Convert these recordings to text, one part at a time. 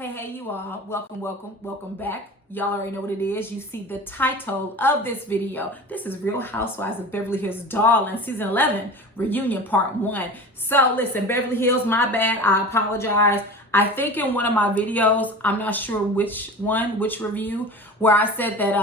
Hey, you all. Welcome back. Y'all already know what it is. You see the title of this video. This is Real Housewives of Beverly Hills Darling, Season 11, Reunion Part 1. So, listen, Beverly Hills, my bad. I apologize. I think in one of my videos, I'm not sure which review, where I said that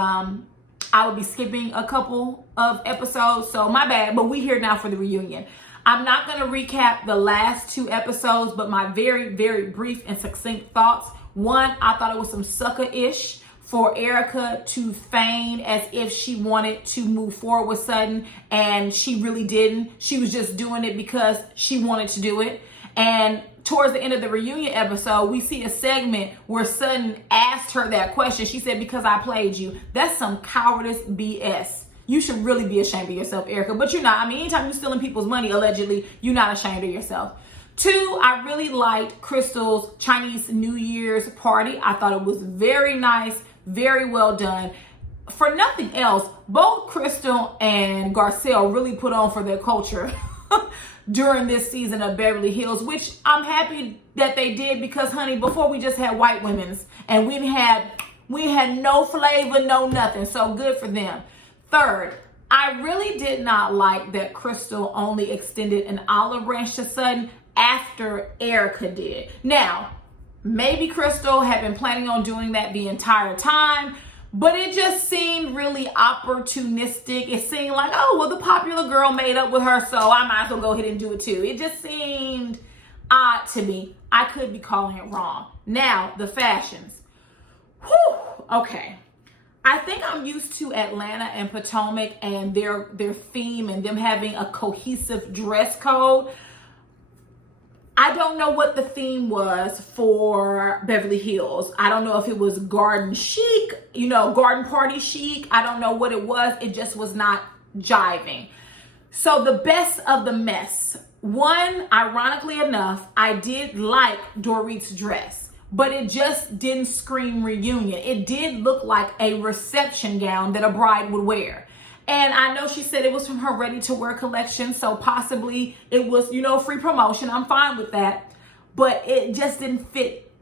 I would be skipping a couple of episodes. So, my bad. But we here now for the reunion. I'm not going to recap the last two episodes, but my very, very brief and succinct thoughts. One, I thought it was some sucker-ish for Erica to feign as if she wanted to move forward with Sutton, and she really didn't. She was just doing it because she wanted to do it. And towards the end of the reunion episode, we see a segment where Sutton asked her that question. She said, "Because I played you." That's some cowardice BS. You should really be ashamed of yourself, Erica. But you're not. I mean, anytime you're stealing people's money, allegedly, you're not ashamed of yourself. Two, I really liked Crystal's Chinese New Year's party. I thought it was very nice, very well done. For nothing else, both Crystal and Garcelle really put on for their culture during this season of Beverly Hills, which I'm happy that they did because, honey, before we just had white women's and we had no flavor, no nothing. So good for them. Third, I really did not like that Crystal only extended an olive branch to Sutton after Erica did. Now, maybe Crystal had been planning on doing that the entire time, but it just seemed really opportunistic. It seemed like, oh, well, the popular girl made up with her, so I might as well go ahead and do it too. It just seemed odd to me. I could be calling it wrong. Now, the fashions. Whew, okay. I think I'm used to Atlanta and Potomac and their theme and them having a cohesive dress code. I don't know what the theme was for Beverly Hills. I don't know if it was garden chic, garden party chic. I don't know what it was. It just was not jiving. So the best of the mess. One, ironically enough, I did like Dory's dress, but it just didn't scream reunion. It did look like a reception gown that a bride would wear. And I know she said it was from her ready-to-wear collection, so possibly it was, free promotion. I'm fine with that. But it just didn't fit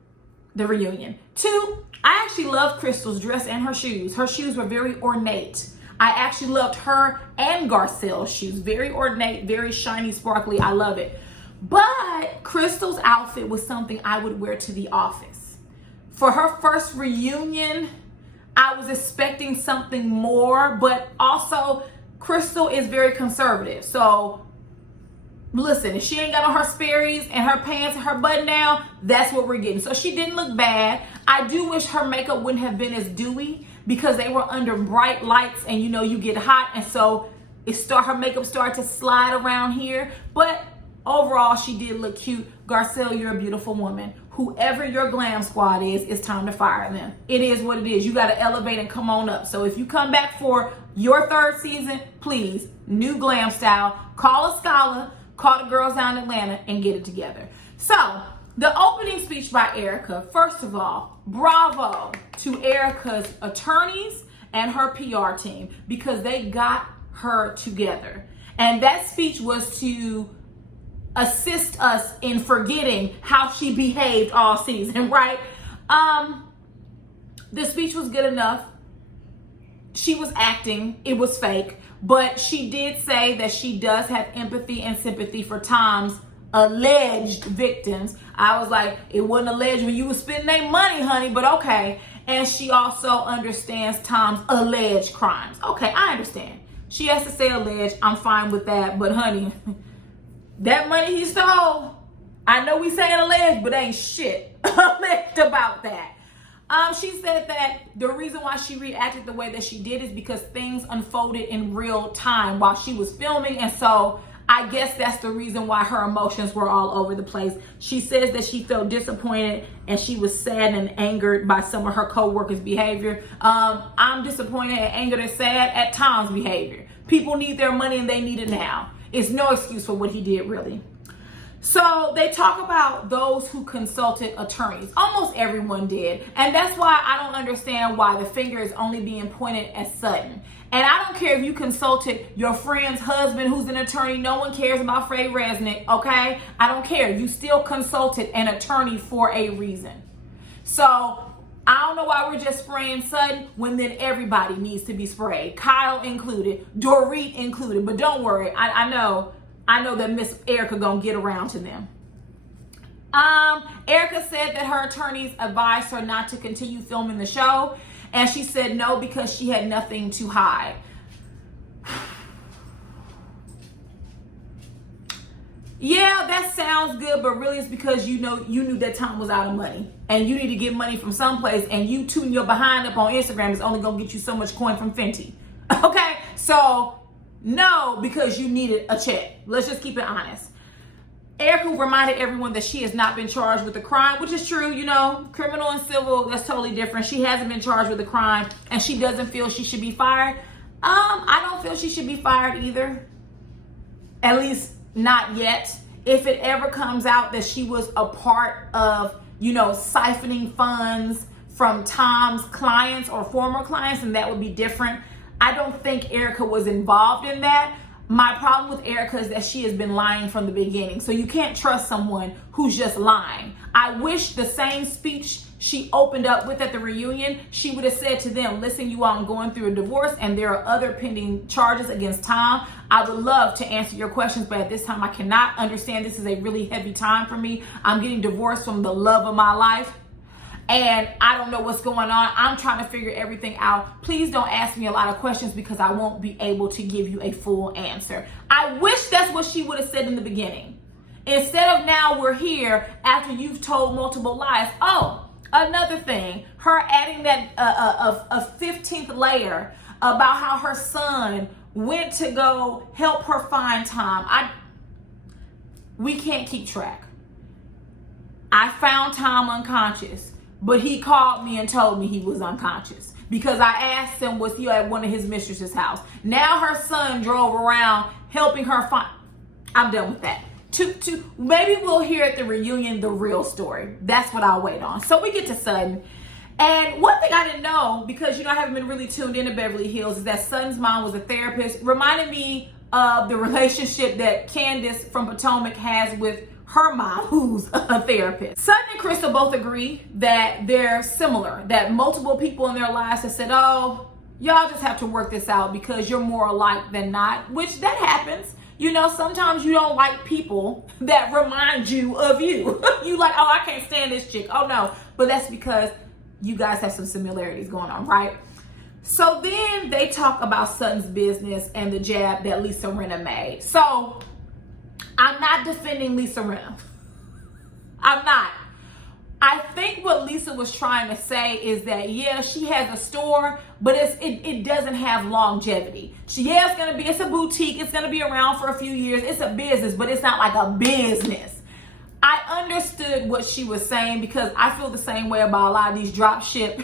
the reunion. Two, I actually loved Crystal's dress and her shoes. Her shoes were very ornate. I actually loved her and Garcelle's shoes. Very ornate, very shiny, sparkly. I love it. But Crystal's outfit was something I would wear to the office. For her first reunion, I was expecting something more, but also Crystal is very conservative. So listen, if she ain't got on her Sperry's and her pants and her button down, that's what we're getting. So she didn't look bad. I do wish her makeup wouldn't have been as dewy because they were under bright lights and you get hot, and so her makeup started to slide around here. But overall, she did look cute. Garcelle, you're a beautiful woman. Whoever your glam squad is, it's time to fire them. It is what it is. You got to elevate and come on up. So if you come back for your third season, please, new glam style. Call a scholar, call the girls down in Atlanta, and get it together. So the opening speech by Erica, first of all, bravo to Erica's attorneys and her PR team because they got her together. And that speech was to assist us in forgetting how she behaved all season, right? The speech was good enough. She was acting. It was fake. But she did say that she does have empathy and sympathy for Tom's alleged victims. I was like, it wasn't alleged when you were spending their money, honey, but okay. And she also understands Tom's alleged crimes. Okay, I understand. She has to say alleged. I'm fine with that. But honey, that money he stole, I know we saying alleged, but ain't shit alleged about that. She said that the reason why she reacted the way that she did is because things unfolded in real time while she was filming. And so I guess that's the reason why her emotions were all over the place. She says that she felt disappointed and she was sad and angered by some of her co-workers' behavior. I'm disappointed and angered and sad at Tom's behavior. People need their money and they need it now. It's no excuse for what he did, really. So they talk about those who consulted attorneys. Almost everyone did. And that's why I don't understand why the finger is only being pointed at Sutton. And I don't care if you consulted your friend's husband who's an attorney. No one cares about Fred Resnick, okay? I don't care. You still consulted an attorney for a reason. So I don't know why we're just spraying Sutton when then everybody needs to be sprayed. Kyle included, Dory included. But don't worry, I know that Miss Erica gonna get around to them. Erica said that her attorneys advised her not to continue filming the show, and she said no because she had nothing to hide. Yeah, that sounds good, but really it's because you knew that Tom was out of money and you need to get money from someplace, and you tooting your behind up on Instagram is only gonna get you so much coin from Fenty. Okay, so no, because you needed a check. Let's just keep it honest. Erica reminded everyone that she has not been charged with a crime, which is true. Criminal and civil, that's totally different. She hasn't been charged with a crime, and she doesn't feel she should be fired. I don't feel she should be fired either. At least not yet. If it ever comes out that she was a part of, siphoning funds from Tom's clients or former clients, and that would be different. I don't think Erica was involved in that. My problem with Erica is that she has been lying from the beginning. So you can't trust someone who's just lying. I wish the same speech she opened up with at the reunion, she would have said to them, listen, you all, I'm going through a divorce and there are other pending charges against Tom. I would love to answer your questions, but at this time I cannot understand. This is a really heavy time for me. I'm getting divorced from the love of my life, and I don't know what's going on. I'm trying to figure everything out. Please don't ask me a lot of questions because I won't be able to give you a full answer. I wish that's what she would have said in the beginning. Instead of now we're here after you've told multiple lies. Oh, another thing, her adding that a 15th layer about how her son went to go help her find Tom. We can't keep track. I found Tom unconscious, but he called me and told me he was unconscious because I asked him, was he at one of his mistress's house? Now her son drove around helping her find. I'm done with that. Maybe we'll hear at the reunion the real story. That's what I'll wait on. So we get to Sutton. And one thing I didn't know, because I haven't been really tuned into Beverly Hills, is that Sutton's mom was a therapist. Reminded me of the relationship that Candace from Potomac has with her mom, who's a therapist. Sutton and Crystal both agree that they're similar, that multiple people in their lives have said, oh, y'all just have to work this out because you're more alike than not, which that happens. Sometimes you don't like people that remind you of you. You like, oh, I can't stand this chick. Oh, no. But that's because you guys have some similarities going on, right? So then they talk about Sutton's business and the jab that Lisa Rinna made. So I'm not defending Lisa Rinna. I'm not. I think what Lisa was trying to say is that, yeah, she has a store, but it doesn't have longevity. It's a boutique. It's going to be around for a few years. It's a business, but it's not like a business. I understood what she was saying because I feel the same way about a lot of these drop ship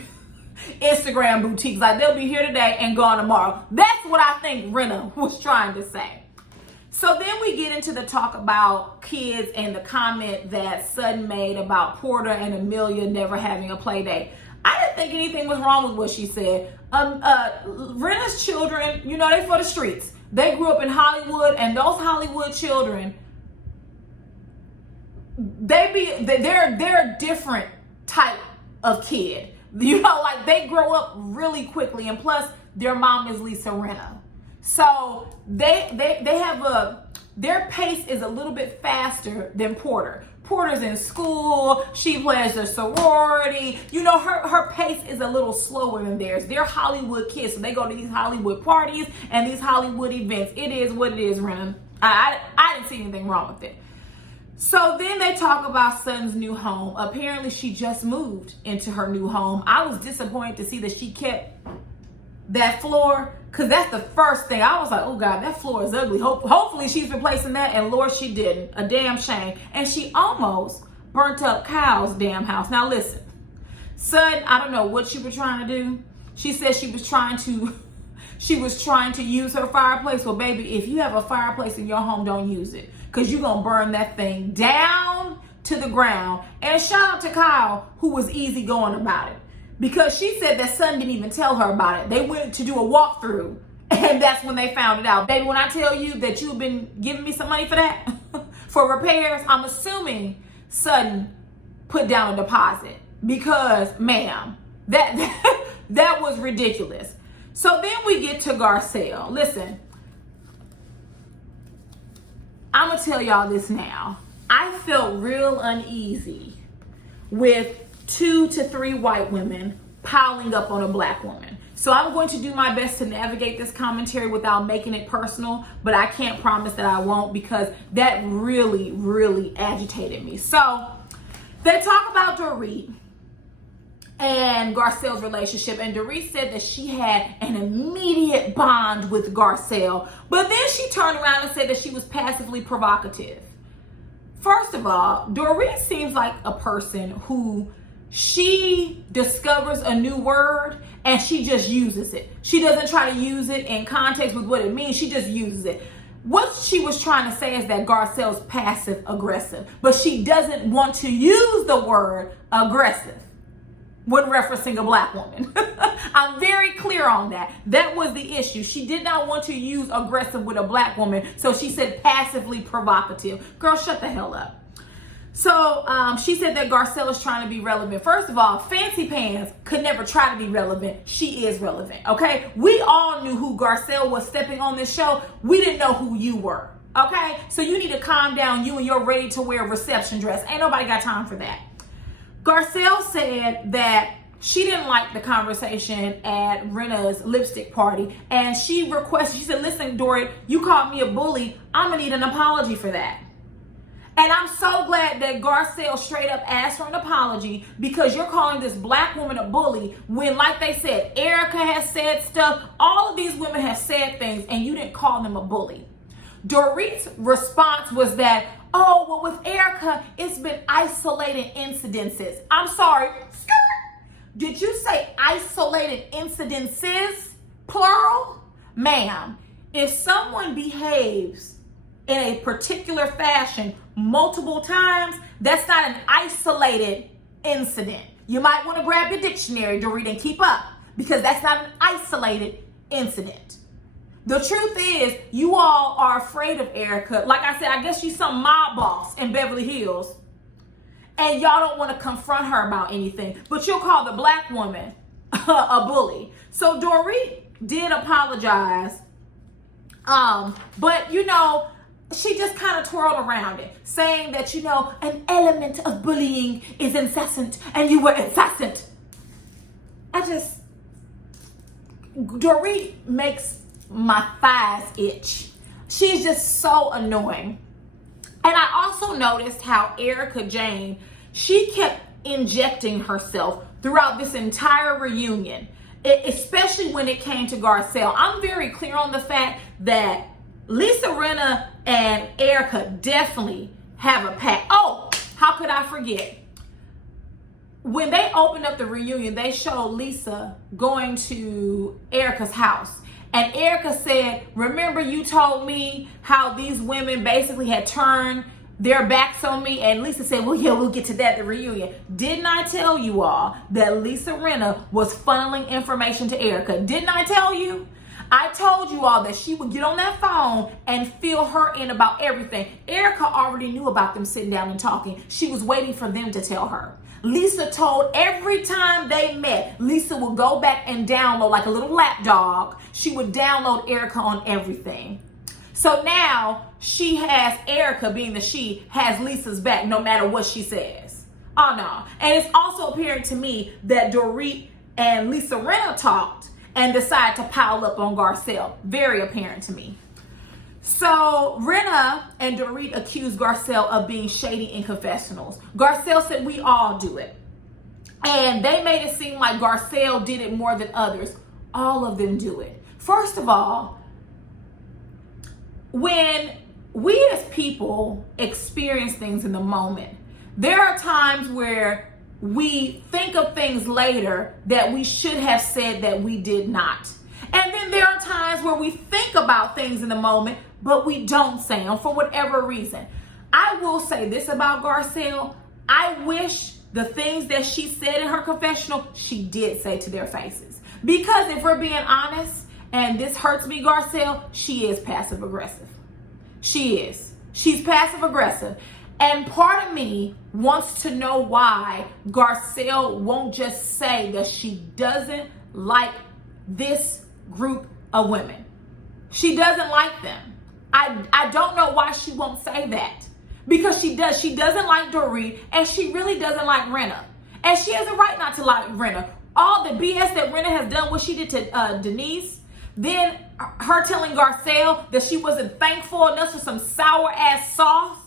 Instagram boutiques. Like, they'll be here today and gone tomorrow. That's what I think Rinna was trying to say. So then we get into the talk about kids and the comment that Sutton made about Porter and Amelia never having a play date. I didn't think anything was wrong with what she said. Rinna's children, they for the streets. They grew up in Hollywood, and those Hollywood children, they're a different type of kid. Like they grow up really quickly, and plus their mom is Lisa Rinna. So they have their pace is a little bit faster than Porter. Porter's in school, she plays a sorority. Her pace is a little slower than theirs. They're Hollywood kids, so they go to these Hollywood parties and these Hollywood events. It is what it is, Rinna. I didn't see anything wrong with it. So then they talk about Sutton's new home. Apparently she just moved into her new home. I was disappointed to see that she kept that floor, because that's the first thing. I was like, oh God, that floor is ugly. Hopefully she's replacing that, and Lord, she didn't. A damn shame. And she almost burnt up Kyle's damn house. Now listen, Sutton, I don't know what she was trying to do. She said she was trying to use her fireplace. Well, baby, if you have a fireplace in your home, don't use it, because you're going to burn that thing down to the ground. And shout out to Kyle, who was easygoing about it, because she said that Sutton didn't even tell her about it. They went to do a walkthrough, and that's when they found it out. Baby, when I tell you that you've been giving me some money for that, for repairs, I'm assuming Sutton put down a deposit. because, ma'am, that was ridiculous. So then we get to Garcelle. Listen, I'm going to tell y'all this now. I felt real uneasy with 2 to 3 white women piling up on a black woman. So I'm going to do my best to navigate this commentary without making it personal, but I can't promise that I won't, because that really, really agitated me. So they talk about Dory and Garcelle's relationship, and Dory said that she had an immediate bond with Garcelle, but then she turned around and said that she was passively provocative. First of all, Dory seems like a person who she discovers a new word and she just uses it. She doesn't try to use it in context with what it means. She just uses it. What she was trying to say is that Garcelle's passive aggressive, but she doesn't want to use the word aggressive when referencing a black woman. I'm very clear on that. That was the issue. She did not want to use aggressive with a black woman, so she said passively provocative. Girl, shut the hell up. So she said that Garcelle is trying to be relevant. First of all, Fancy Pants could never try to be relevant. She is relevant, okay? We all knew who Garcelle was stepping on this show. We didn't know who you were, okay? So you need to calm down, you and your ready-to-wear reception dress. Ain't nobody got time for that. Garcelle said that she didn't like the conversation at Rinna's lipstick party, and she said, listen, Dory, you called me a bully. I'm gonna need an apology for that. And I'm so glad that Garcelle straight up asked for an apology, because you're calling this black woman a bully when, like they said, Erica has said stuff. All of these women have said things, and you didn't call them a bully. Dorit's response was that, oh, well, with Erica, it's been isolated incidences. I'm sorry. Did you say isolated incidences, plural? Ma'am, if someone behaves in a particular fashion multiple times, that's not an isolated incident. You might want to grab your dictionary, Dory, and keep up, because that's not an isolated incident. The truth is, you all are afraid of Erica. Like I said, I guess she's some mob boss in Beverly Hills, and y'all don't want to confront her about anything, but you'll call the black woman a bully. So Dory did apologize, but she just kind of twirled around it, saying that, an element of bullying is incessant, and you were incessant. Dory makes my thighs itch. She's just so annoying. And I also noticed how Erica Jane, she kept injecting herself throughout this entire reunion, especially when it came to Garcelle. I'm very clear on the fact that Lisa Rinna and Erica definitely have a pact. Oh, how could I forget? When they opened up the reunion, they showed Lisa going to Erica's house. And Erica said, remember you told me how these women basically had turned their backs on me? And Lisa said, well, yeah, we'll get to that at the reunion. Didn't I tell you all that Lisa Rinna was funneling information to Erica? Didn't I tell you? I told you all that she would get on that phone and fill her in about everything. Erica already knew about them sitting down and talking. She was waiting for them to tell her. Lisa told every time they met, Lisa would go back and download like a little lapdog. She would download Erica on everything. So now she has, Erica being the she, has Lisa's back no matter what she says. Oh no. And it's also apparent to me that Dory and Lisa Rinna talked and decided to pile up on Garcelle. Very apparent to me. So Rinna and Dorit accused Garcelle of being shady in confessionals. Garcelle said we all do it. And they made it seem like Garcelle did it more than others. All of them do it. First of all, when we as people experience things in the moment, there are times where we think of things later that we should have said that we did not. And then there are times where we think about things in the moment, but we don't say them for whatever reason. I will say this about Garcelle. I wish the things that she said in her confessional, she did say to their faces. Because if we're being honest, and this hurts me, Garcelle, she is passive aggressive. She is. She's passive aggressive. And part of me wants to know why Garcelle won't just say that she doesn't like this group of women. She doesn't like them. I don't know why she won't say that. Because she does. She doesn't like Dory, and she really doesn't like Rinna. And she has a right not to like Rinna. All the BS that Rinna has done, what she did to Denise, then her telling Garcelle that she wasn't thankful enough for some sour ass sauce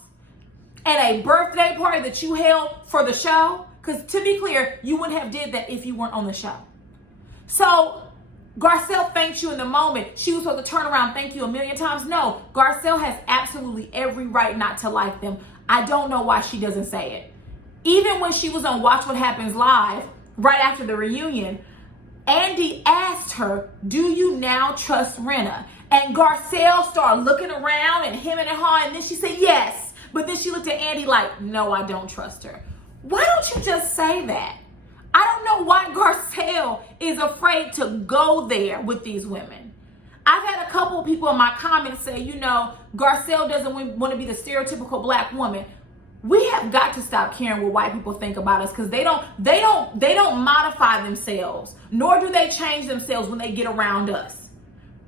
at a birthday party that you held for the show. Because to be clear, you wouldn't have did that if you weren't on the show. So Garcelle thanked you in the moment. She was supposed to turn around, thank you a million times. No, Garcelle has absolutely every right not to like them. I don't know why she doesn't say it. Even when she was on Watch What Happens Live, right after the reunion, Andy asked her, do you now trust Rinna? And Garcelle started looking around and hemming and hawing, and then she said yes. But then she looked at Andy like, no, I don't trust her. Why don't you just say that? I don't know why Garcelle is afraid to go there with these women. I've had a couple of people in my comments say, you know, Garcelle doesn't want to be the stereotypical black woman. We have got to stop caring what white people think about us, because they don't modify themselves, nor do they change themselves when they get around us.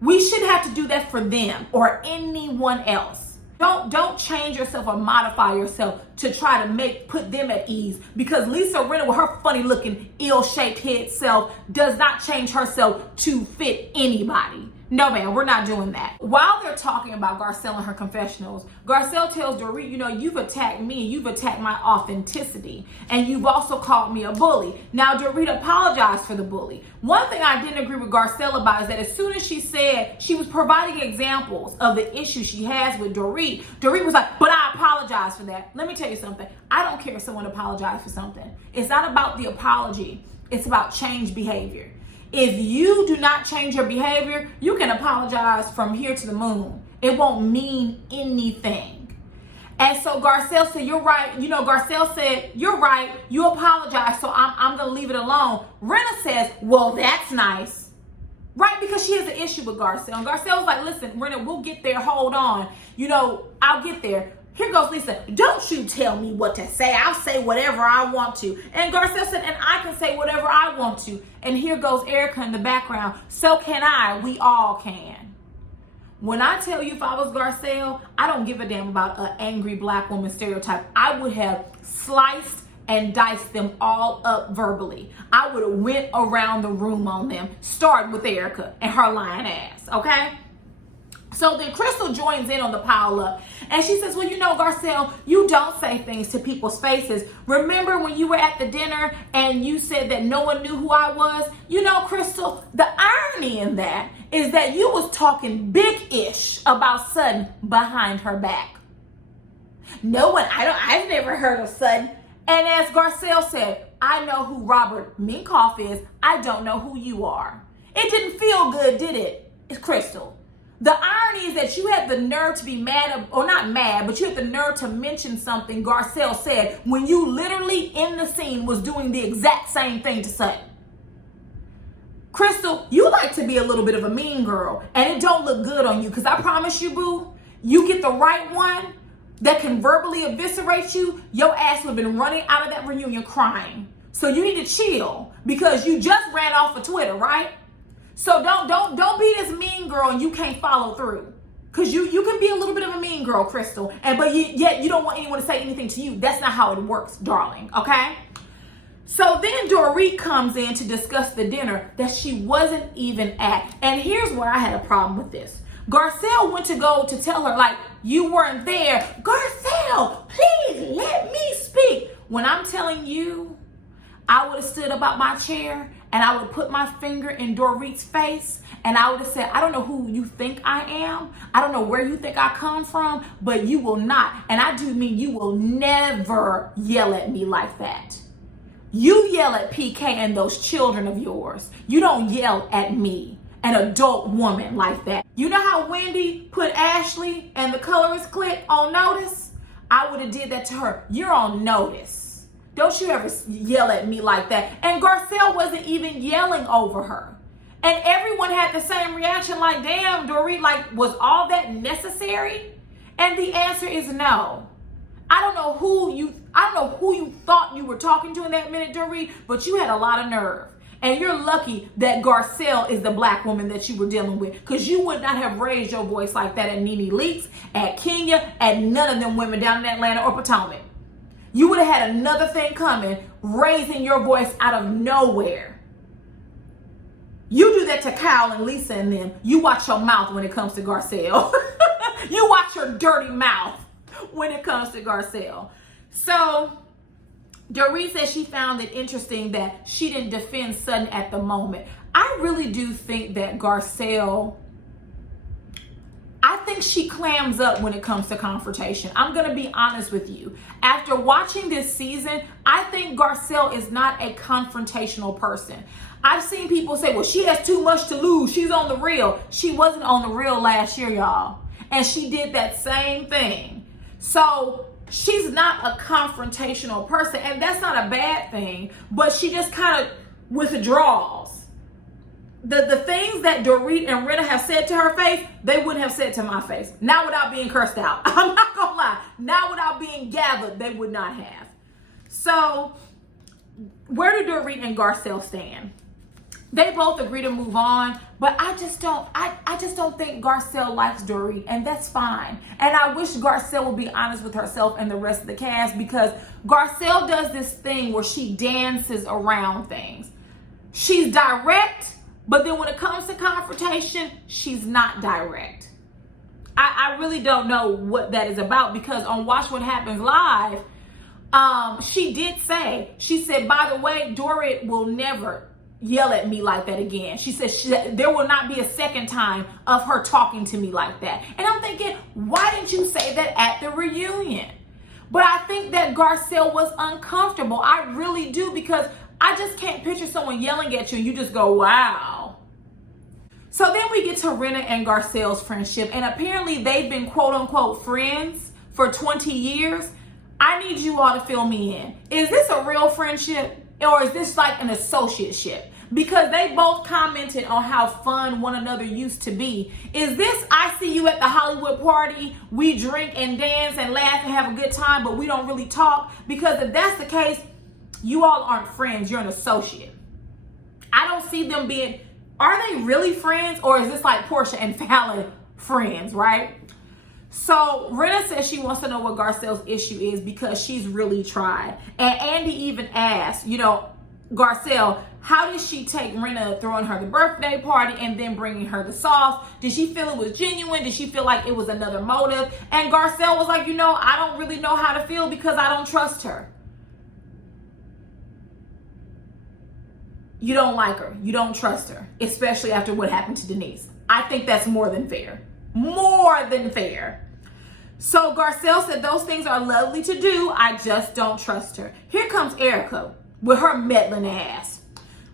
We shouldn't have to do that for them or anyone else. Don't change yourself or modify yourself to try to put them at ease, because Lisa Rinna, with her funny looking ill-shaped head self, does not change herself to fit anybody. No, man, we're not doing that. While they're talking about Garcelle and her confessionals, Garcelle tells Dory, you know, you've attacked me, you've attacked my authenticity, and you've also called me a bully. Now, Dory apologized for the bully. One thing I didn't agree with Garcelle about is that as soon as she said she was providing examples of the issues she has with Dory, Dory was like, but I apologize for that. Let me tell you something. I don't care if someone apologizes for something. It's not about the apology. It's about change behavior. If you do not change your behavior, you can apologize from here to the moon. It won't mean anything. And so Garcelle said, you're right. You know, Garcelle said, you're right. You apologize, so I'm going to leave it alone. Rinna says, well, that's nice. Right? Because she has an issue with Garcelle. And Garcelle's like, listen, Rinna, we'll get there. Hold on. You know, I'll get there. Here goes Lisa. Don't you tell me what to say. I'll say whatever I want to. And Garcelle said, and I can say whatever I want to. And here goes Erica in the background. So can I. We all can. When I tell you, if I was Garcelle, I don't give a damn about an angry black woman stereotype. I would have sliced and diced them all up verbally. I would have went around the room on them, starting with Erica and her lying ass, okay? So then Crystal joins in on the pile up, and she says, well, you know, Garcelle, you don't say things to people's faces. Remember when you were at the dinner and you said that no one knew who I was? You know, Crystal, the irony in that is that you was talking big-ish about Sutton behind her back. No one, I've never heard of Sutton. And as Garcelle said, I know who Robert Minkoff is. I don't know who you are. It didn't feel good, did it? It's Crystal. The irony is that you had the nerve to be mad, or not mad, but you had the nerve to mention something Garcelle said when you literally in the scene was doing the exact same thing to Sutton. Crystal, you like to be a little bit of a mean girl, and it don't look good on you, because I promise you, boo, you get the right one that can verbally eviscerate you, your ass would have been running out of that reunion crying. So you need to chill, because you just ran off of Twitter, right? So don't be this mean girl and you can't follow through. Because you can be a little bit of a mean girl, Crystal, but yet you don't want anyone to say anything to you. That's not how it works, darling, okay? So then Dory comes in to discuss the dinner that she wasn't even at. And here's where I had a problem with this. Garcelle went to go to tell her, like, you weren't there. Garcelle, please let me speak. When I'm telling you, I would have stood up out my chair and I would have put my finger in Dorit's face and I would have said, I don't know who you think I am. I don't know where you think I come from, but you will not. And I do mean you will never yell at me like that. You yell at PK and those children of yours. You don't yell at me, an adult woman, like that. You know how Wendy put Ashley and the colorist clip on notice? I would have did that to her. You're on notice. Don't you ever yell at me like that. And Garcelle wasn't even yelling over her. And everyone had the same reaction, like, damn, Dory, like, was all that necessary? And the answer is no. I don't know who you thought you were talking to in that minute, Dory, but you had a lot of nerve. And you're lucky that Garcelle is the black woman that you were dealing with, because you would not have raised your voice like that at Nene Leakes, at Kenya, at none of them women down in Atlanta or Potomac. You would have had another thing coming, raising your voice out of nowhere. You do that to Kyle and Lisa and them. You watch your mouth when it comes to Garcelle. You watch your dirty mouth when it comes to Garcelle. So Dory says she found it interesting that she didn't defend Sutton at the moment. I really do think that Garcelle, I think she clams up when it comes to confrontation. I'm going to be honest with you. After watching this season, I think Garcelle is not a confrontational person. I've seen people say, well, she has too much to lose. She's on the real. She wasn't on the real last year, y'all. And she did that same thing. So she's not a confrontational person, and that's not a bad thing, but she just kind of withdraws. The things that Dory and Rinna have said to her face, they wouldn't have said to my face. Not without being cursed out. I'm not gonna lie. Not without being gathered, they would not have. So where do Dory and Garcelle stand? They both agree to move on, but I just don't think Garcelle likes Dory, and that's fine. And I wish Garcelle would be honest with herself and the rest of the cast, because Garcelle does this thing where she dances around things. She's direct, but then when it comes to confrontation, she's not direct. I really don't know what that is about, because on Watch What Happens Live, she did say, she said, by the way, Dory will never yell at me like that again. She said there will not be a second time of her talking to me like that. And I'm thinking, why didn't you say that at the reunion? But I think that Garcelle was uncomfortable. I really do, because I just can't picture someone yelling at you and you just go, wow. So then we get to Rinna and Garcelle's friendship, and apparently they've been quote unquote friends for 20 years. I need you all to fill me in. Is this a real friendship? Or is this like an associateship? Because they both commented on how fun one another used to be. Is this, I see you at the Hollywood party, we drink and dance and laugh and have a good time, but we don't really talk? Because if that's the case, you all aren't friends, you're an associate. I don't see them being, are they really friends? Or is this like Portia and Fallon friends, right? So Rinna says she wants to know what Garcelle's issue is, because she's really tried. And Andy even asked, Garcelle, how did she take Rinna throwing her the birthday party and then bringing her the sauce? Did she feel it was genuine? Did she feel like it was another motive? And Garcelle was like, I don't really know how to feel, because I don't trust her. You don't like her. You don't trust her, especially after what happened to Denise. I think that's more than fair. More than fair. So Garcelle said those things are lovely to do. I just don't trust her. Here comes Erica with her meddling ass.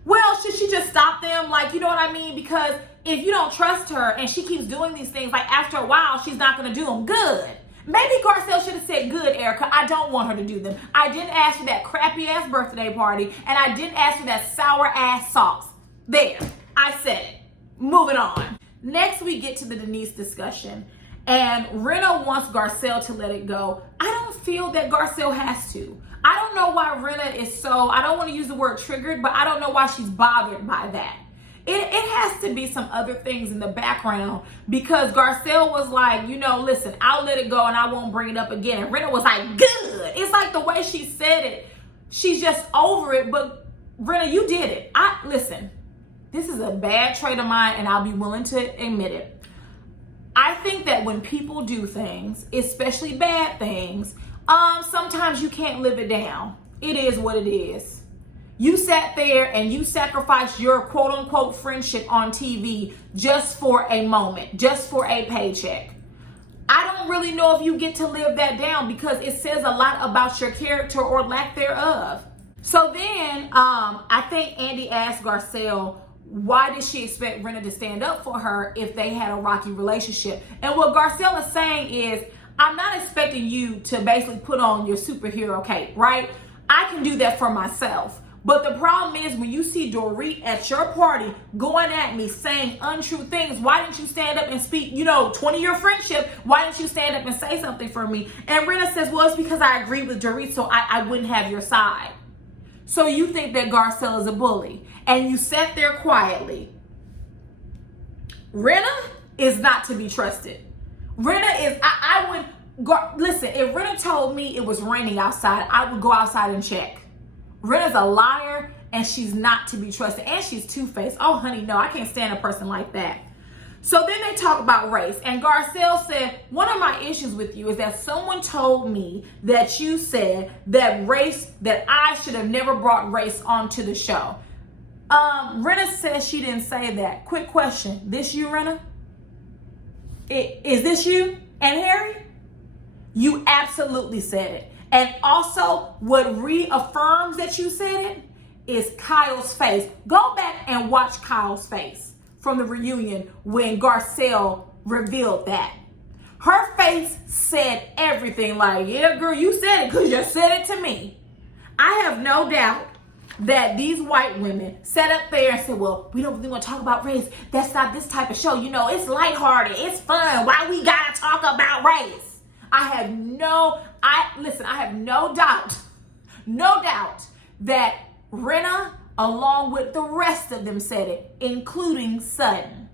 Well, should she just stop them? Like, you know what I mean? Because if you don't trust her and she keeps doing these things, like after a while, she's not going to do them. Good. Maybe Garcelle should have said, good, Erica, I don't want her to do them. I didn't ask for that crappy ass birthday party, and I didn't ask for that sour ass sauce. There, I said it. Moving on. Next, we get to the Denise discussion, and Rinna wants Garcelle to let it go. I don't feel that Garcelle has to. I don't know why Rinna is so, I don't want to use the word triggered, but I don't know why she's bothered by that. It has to be some other things in the background, because Garcelle was like, listen, I'll let it go and I won't bring it up again. And Rinna was like, good. It's like the way she said it, she's just over it. But Rinna, you did it. Listen, this is a bad trait of mine, and I'll be willing to admit it. I think that when people do things, especially bad things, sometimes you can't live it down. It is what it is. You sat there and you sacrificed your quote unquote friendship on TV just for a moment, just for a paycheck. I don't really know if you get to live that down, because it says a lot about your character or lack thereof. So then I think Andy asked Garcelle, why did she expect Rinna to stand up for her if they had a rocky relationship? And what Garcelle is saying is, I'm not expecting you to basically put on your superhero cape, right? I can do that for myself. But the problem is when you see Dory at your party going at me saying untrue things, why didn't you stand up and speak, 20-year friendship, why didn't you stand up and say something for me? And Rinna says, well, it's because I agree with Dory, so I wouldn't have your side. So you think that Garcelle is a bully, and you sat there quietly. Rinna is not to be trusted. Rinna is, listen, if Rinna told me it was raining outside, I would go outside and check. Rinna's a liar, and she's not to be trusted, and she's two-faced. Oh, honey, no, I can't stand a person like that. So then they talk about race, and Garcelle said, one of my issues with you is that someone told me that you said that I should have never brought race onto the show. Rinna says she didn't say that. Quick question, this you, Rinna? Is this you and Harry? You absolutely said it. And also, what reaffirms that you said it is Kyle's face. Go back and watch Kyle's face from the reunion when Garcelle revealed that. Her face said everything like, yeah, girl, you said it because you said it to me. I have no doubt that these white women sat up there and said, well, we don't really want to talk about race. That's not this type of show. It's lighthearted. It's fun. Why we got to talk about race? I have no doubt that Rinna, along with the rest of them, said it, including Sutton.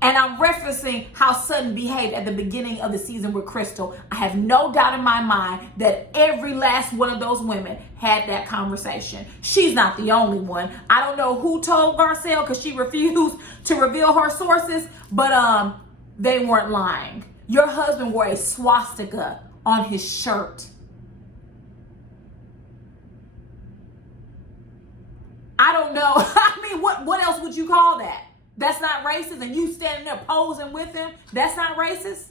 And I'm referencing how Sutton behaved at the beginning of the season with Crystal. I have no doubt in my mind that every last one of those women had that conversation. She's not the only one. I don't know who told Garcelle because she refused to reveal her sources, but they weren't lying. Your husband wore a swastika on his shirt. I don't know. I mean, what else would you call that? That's not racist, and you standing there posing with him, that's not racist?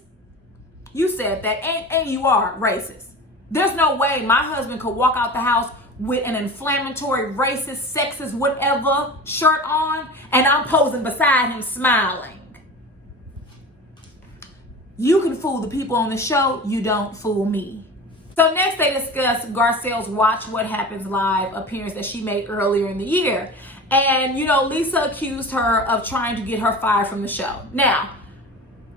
You said that, and you are racist. There's no way my husband could walk out the house with an inflammatory, racist, sexist, whatever shirt on, and I'm posing beside him smiling. You can fool the people on the show, you don't fool me. So next they discuss Garcelle's Watch What Happens Live appearance that she made earlier in the year. And, Lisa accused her of trying to get her fired from the show. Now,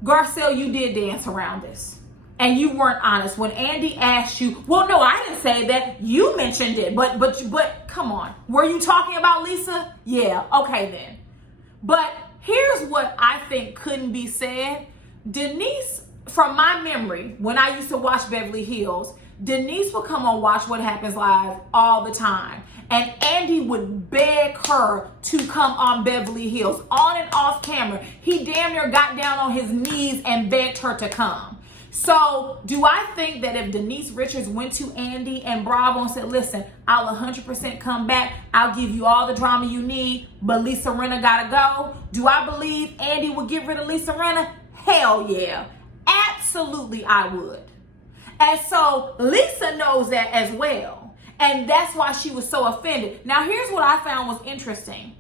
Garcelle, you did dance around this. And you weren't honest. When Andy asked you, well, no, I didn't say that. You mentioned it. But come on. Were you talking about Lisa? Yeah, okay then. But here's what I think couldn't be said. Denise, from my memory, when I used to watch Beverly Hills, Denise would come on Watch What Happens Live all the time. And Andy would beg her to come on Beverly Hills, on and off camera. He damn near got down on his knees and begged her to come. So do I think that if Denise Richards went to Andy and Bravo and said, listen, I'll 100% come back. I'll give you all the drama you need, but Lisa Rinna gotta go. Do I believe Andy would get rid of Lisa Rinna? Hell yeah. Absolutely I would. And so Lisa knows that as well. And that's why she was so offended. Now, here's what I found was interesting.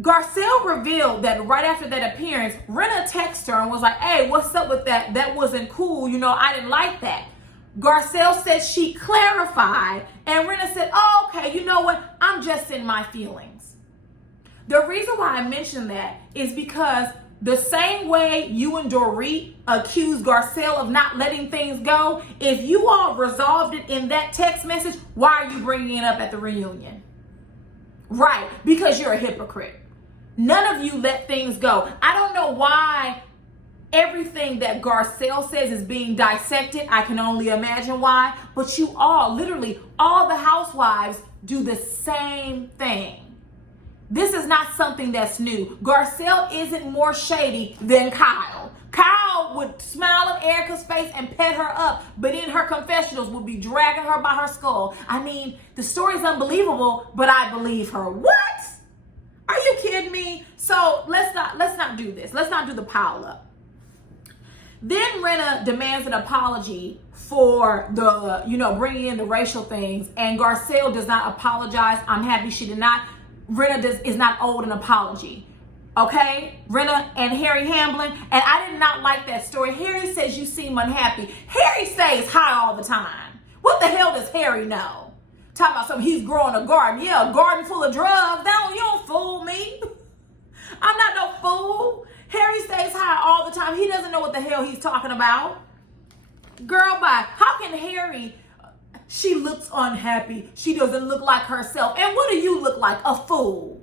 Garcelle revealed that right after that appearance, Rinna texted her and was like, hey, what's up with that? That wasn't cool. I didn't like that. Garcelle said she clarified, and Rinna said, oh, okay, you know what? I'm just in my feelings. The reason why I mentioned that is because the same way you and Dory accused Garcelle of not letting things go, if you all resolved it in that text message, why are you bringing it up at the reunion? Right, because you're a hypocrite. None of you let things go. I don't know why everything that Garcelle says is being dissected. I can only imagine why. But you all, literally, all the housewives do the same thing. This is not something that's new. Garcelle isn't more shady than Kyle. Kyle would smile in Erica's face and pet her up, but in her confessionals would be dragging her by her skull. I mean, the story's unbelievable, but I believe her. What? Are you kidding me? So let's not do this. Let's not do the pile up. Then Rinna demands an apology for the, bringing in the racial things, and Garcelle does not apologize. I'm happy she did not. Rinna is not owed an apology. Okay? Rinna and Harry Hamlin. And I did not like that story. Harry says you seem unhappy. Harry stays high all the time. What the hell does Harry know? Talking about something, he's growing a garden. Yeah, a garden full of drugs. You don't fool me. I'm not no fool. Harry stays high all the time. He doesn't know what the hell he's talking about. Girl, bye. How can Harry, she looks unhappy. She doesn't look like herself. And what do you look like? A fool.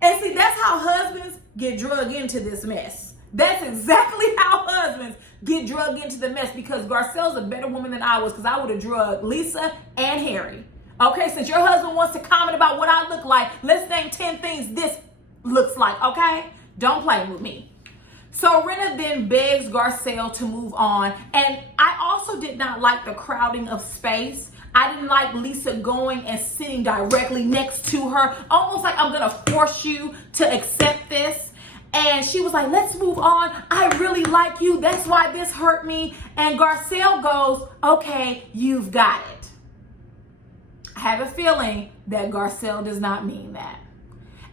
And see, that's how husbands get drugged into this mess. That's exactly how husbands get drugged into the mess, because Garcelle's a better woman than I was, because I would have drugged Lisa and Harry. Okay, since your husband wants to comment about what I look like, let's name 10 things this looks like, okay? Don't play with me. So Rinna then begs Garcelle to move on. And I also did not like the crowding of space. I didn't like Lisa going and sitting directly next to her, almost like I'm going to force you to accept this. And she was like, let's move on. I really like you. That's why this hurt me. And Garcelle goes, okay, you've got it. I have a feeling that Garcelle does not mean that.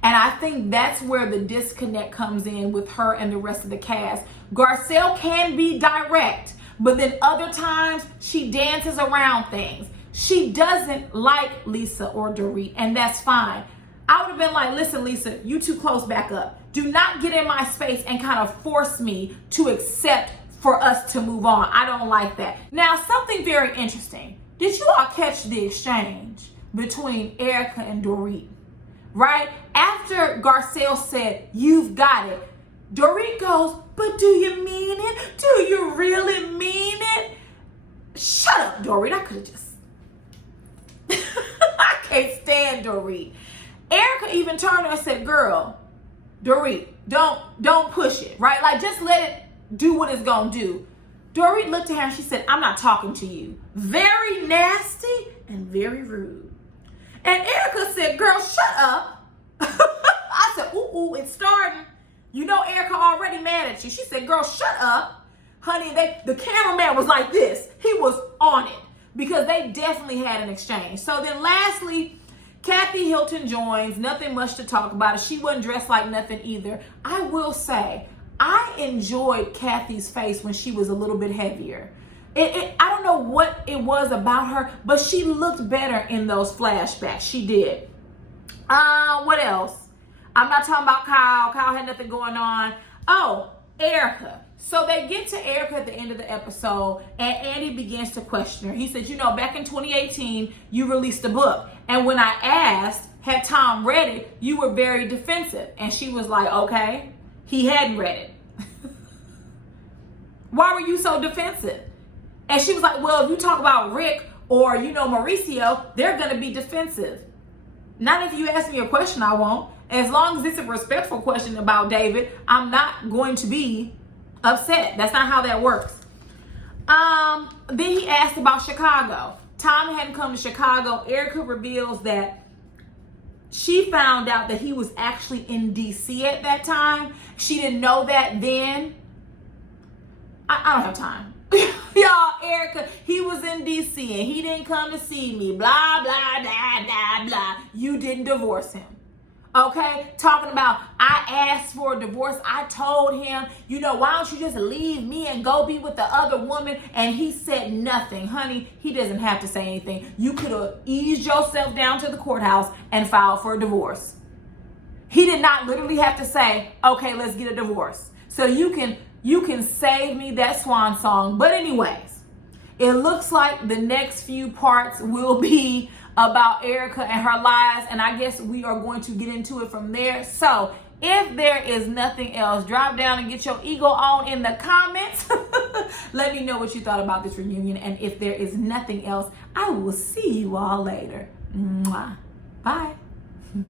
And I think that's where the disconnect comes in with her and the rest of the cast. Garcelle can be direct, but then other times she dances around things. She doesn't like Lisa or Dory, and that's fine. I would have been like, listen, Lisa, you too close, back up. Do not get in my space and kind of force me to accept for us to move on. I don't like that. Now, something very interesting. Did you all catch the exchange between Erica and Dory? Right? After Garcelle said, you've got it, Dory goes, but do you mean it? Do you really mean it? Shut up, Dory. I could have just... I can't stand Dory. Erica even turned her and said, girl, Dory, don't push it, right? Like, just let it do what it's gonna do. Dory looked at her and she said, I'm not talking to you. Very nasty and very rude. And Erica said, girl, shut up. I said, ooh, it's starting. You know Erica already mad at you. She said, girl, shut up. Honey, the cameraman was like this. He was on it because they definitely had an exchange. So then lastly, Kathy Hilton joins. Nothing much to talk about it. She wasn't dressed like nothing either. I will say, I enjoyed Kathy's face when she was a little bit heavier. I don't know what it was about her, but she looked better in those flashbacks. She did. What else? I'm not talking about Kyle. Kyle had nothing going on. Oh, Erica. So they get to Erica at the end of the episode, and Andy begins to question her. He said, you know, back in 2018, you released a book. And when I asked, had Tom read it, you were very defensive. And she was like, okay, he hadn't read it. Why were you so defensive? And she was like, well, if you talk about Rick or, you know, Mauricio, they're going to be defensive. Not if you ask me a question, I won't. As long as it's a respectful question about David, I'm not going to be upset. That's not how that works. Then he asked about Chicago. Tom hadn't come to Chicago. Erica reveals that she found out that he was actually in DC at that time. She didn't know that then. I don't have time. Y'all, Erica, he was in DC and he didn't come to see me. Blah, blah, blah, blah, blah. You didn't divorce him. Okay? Talking about, I asked for a divorce. I told him, you know, why don't you just leave me and go be with the other woman? And he said nothing. Honey, he doesn't have to say anything. You could have eased yourself down to the courthouse and filed for a divorce. He did not literally have to say, okay, let's get a divorce. So you can save me that swan song. But anyways, it looks like the next few parts will be about Erica and her lies, and I guess we are going to get into it from there. So if there is nothing else, drop down and get your ego on in the comments. Let me know what you thought about this reunion, and if there is nothing else, I will see you all later. Mwah. Bye.